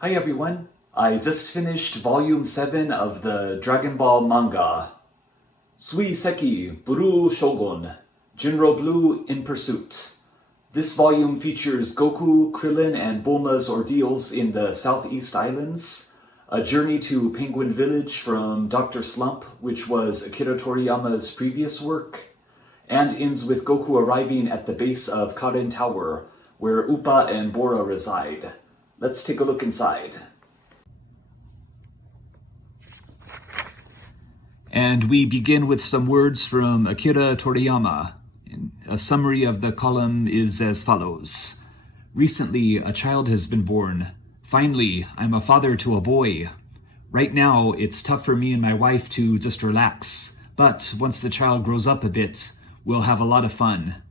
Hi everyone, I just finished volume 7 of the Dragon Ball manga. Suiseki Buru Shogun, Jinro Blue in Pursuit. This volume features Goku, Krillin, and Bulma's ordeals in the Southeast Islands, a journey to Penguin Village from Dr. Slump, which was Akira Toriyama's previous work, and ends with Goku arriving at the base of Karen Tower, where Upa and Bora reside. Let's take a look inside. And we begin with some words from Akira Toriyama. A summary of the column is as follows. Recently, a child has been born. Finally, I'm a father to a boy. Right now, it's tough for me and my wife to just relax. But once the child grows up a bit, we'll have a lot of fun.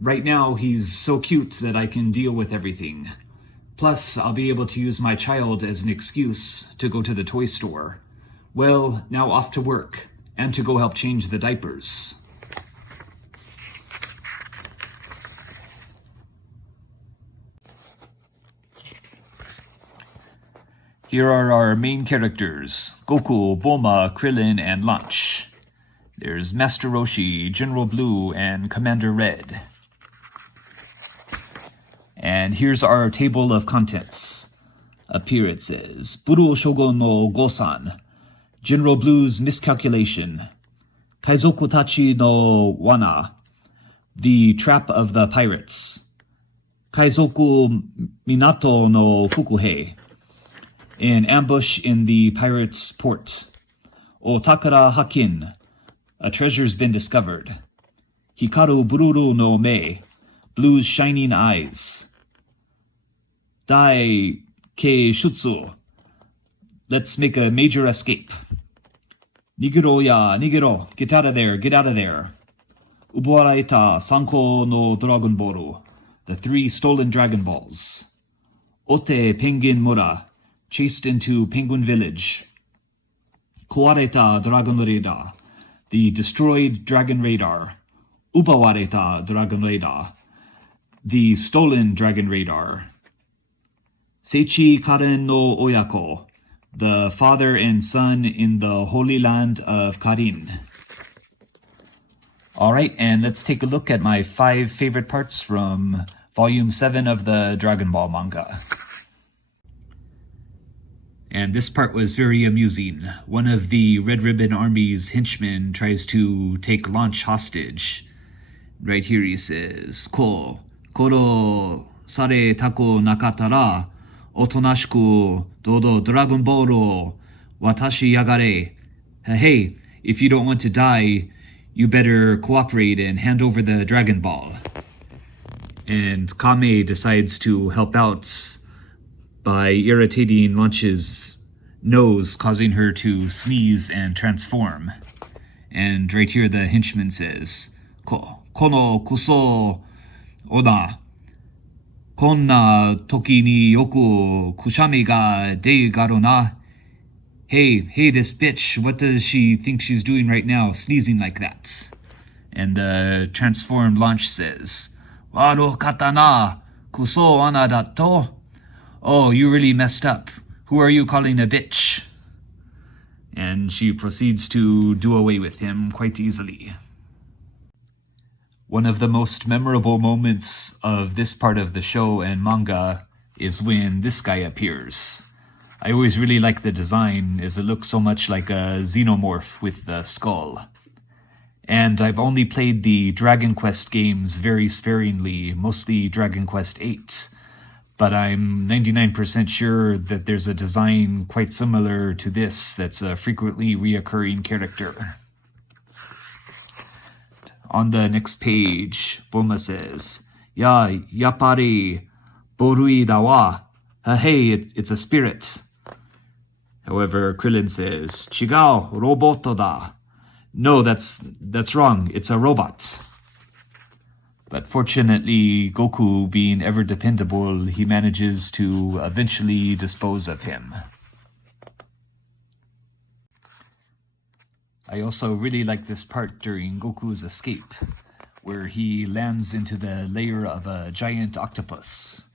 Right now, he's so cute that I can deal with everything. Plus, I'll be able to use my child as an excuse to go to the toy store. Well, now off to work, and to go help change the diapers. Here are our main characters, Goku, Bulma, Krillin, and Launch. There's Master Roshi, General Blue, and Commander Red. And here's our table of contents. Up here it says, Buru Shogun no Gosan, General Blue's miscalculation, Kaizoku Tachi no Wana, the trap of the pirates, Kaizoku Minato no Fukuhei, an ambush in the pirates' port, Otakara Hakin, a treasure's been discovered, Hikaru Bururu no Me, Blue's shining eyes, Dai Kei Shutsu, let's make a major escape. Nigiro ya, nigiro, get out of there, get out of there. Uboaraita Sanko no Dragon Boru, the 3 stolen Dragon Balls. Ote Penguin Mura, chased into Penguin Village. Koareta Dragon Radar, the destroyed Dragon Radar. Ubawareta Dragon Radar, the stolen Dragon Radar. Seichi Karen no Oyako, the father and son in the Holy Land of Karin. Alright, and let's take a look at my 5 favorite parts from Volume 7 of the Dragon Ball manga. And this part was very amusing. One of the Red Ribbon Army's henchmen tries to take Launch hostage. Right here he says, Koro sare tako nakatara, otonashiku dodo Dragon Ball o watashi yagare. Hey, if you don't want to die, you better cooperate and hand over the Dragon Ball. And Kame decides to help out by irritating Launch's nose, causing her to sneeze and transform. And right here the henchman says, Kono kuso ona, konna toki ni yoku kushami ga deigaru na. Hey, this bitch, what does she think she's doing right now, sneezing like that? And the transformed Launch says, Waro katana, kuso ana dato? Oh, you really messed up. Who are you calling a bitch? And she proceeds to do away with him quite easily. One of the most memorable moments of this part of the show and manga is when this guy appears. I always really like the design, as it looks so much like a xenomorph with the skull. And I've only played the Dragon Quest games very sparingly, mostly Dragon Quest VIII. But I'm 99% sure that there's a design quite similar to this that's a frequently reoccurring character. On the next page, Bulma says, Ya, yappari, borui da wa. Hey, it's a spirit. However, Krillin says, Chigao, roboto da. No, that's wrong, it's a robot. But fortunately, Goku, being ever dependable, he manages to eventually dispose of him. I also really like this part during Goku's escape, where he lands into the lair of a giant octopus.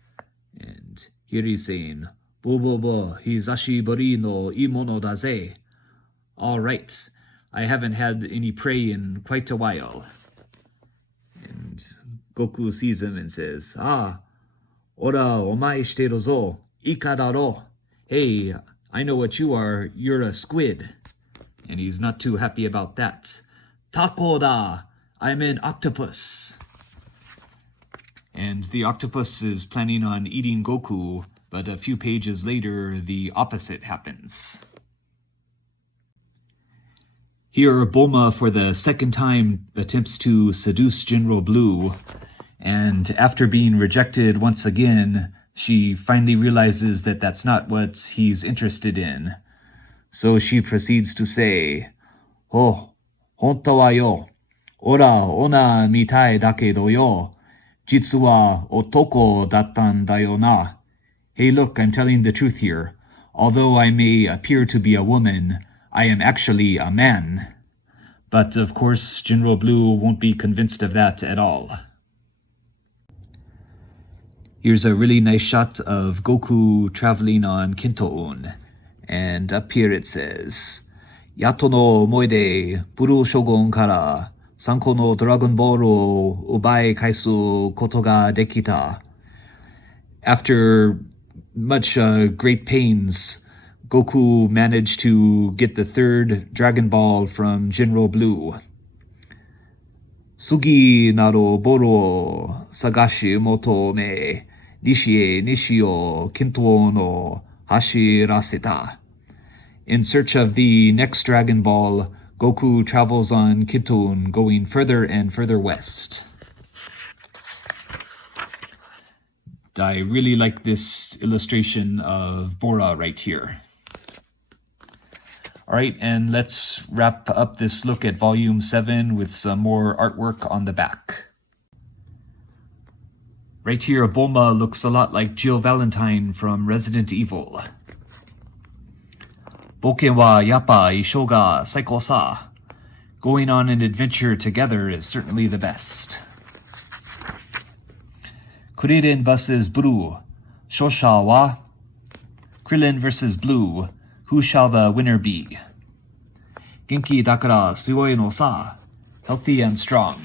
And here he's saying, Bobobo, hizashiburi no imono daze. All right, I haven't had any prey in quite a while. And Goku sees him and says, Ah, ora omae shiteru zo, ika daro. Hey, I know what you are, you're a squid. And he's not too happy about that. Tako da, I'm an octopus. And the octopus is planning on eating Goku, but a few pages later, the opposite happens. Here, Bulma, for the second time, attempts to seduce General Blue, and after being rejected once again, she finally realizes that that's not what he's interested in. So she proceeds to say, Oh, honto wa yo, ora ona mitai dakedo yo, jitsu wa otoko dattan da yo na. Hey look, I'm telling the truth here. Although I may appear to be a woman, I am actually a man. But of course, General Blue won't be convinced of that at all. Here's a really nice shot of Goku traveling on Kinto-on. And up here it says, Yato no omoide Blue Shogun kara Sanko no Dragon Ball o ubae kaisu koto ga dekita. After much great pains, Goku managed to get the third Dragon Ball from General Blue. Sugi naro boro sagashi moto me nishie nishio kinto no hashiraseta. In search of the next Dragon Ball, Goku travels on Kinto-on, going further and further west. I really like this illustration of Bora right here. All right, and let's wrap up this look at Volume 7 with some more artwork on the back. Right here, Bulma looks a lot like Jill Valentine from Resident Evil. Boken wa yappa isho ga saiko sa. Going on an adventure together is certainly the best. Kuririn vs. Blue. Shosha wa? Krillin vs. Blue. Who shall the winner be? Genki dakara sugoi no sa. Healthy and strong.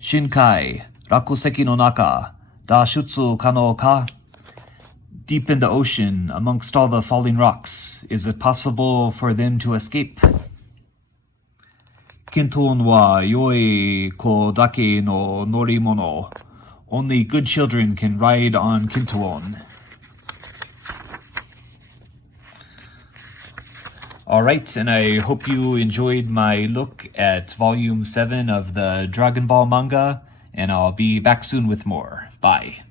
Shinkai. Rakuseki no naka. Da shutsu kano ka? Deep in the ocean, amongst all the falling rocks, is it possible for them to escape? Kinton wa yoi ko dake no norimono. Only good children can ride on Kinto-on. Alright, and I hope you enjoyed my look at Volume 7 of the Dragon Ball manga, and I'll be back soon with more. Bye.